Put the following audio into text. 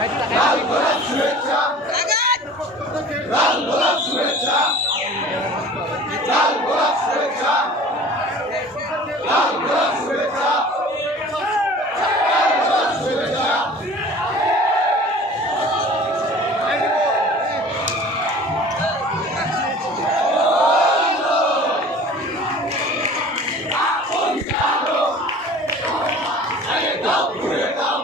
লাল গোলাপ শুভেচ্ছা, লাল গোলাপ শুভেচ্ছা, লাল গোলাপ শুভেচ্ছা, লাল গোলাপ শুভেচ্ছা, লাল গোলাপ শুভেচ্ছা। দাও ঘুরে দাও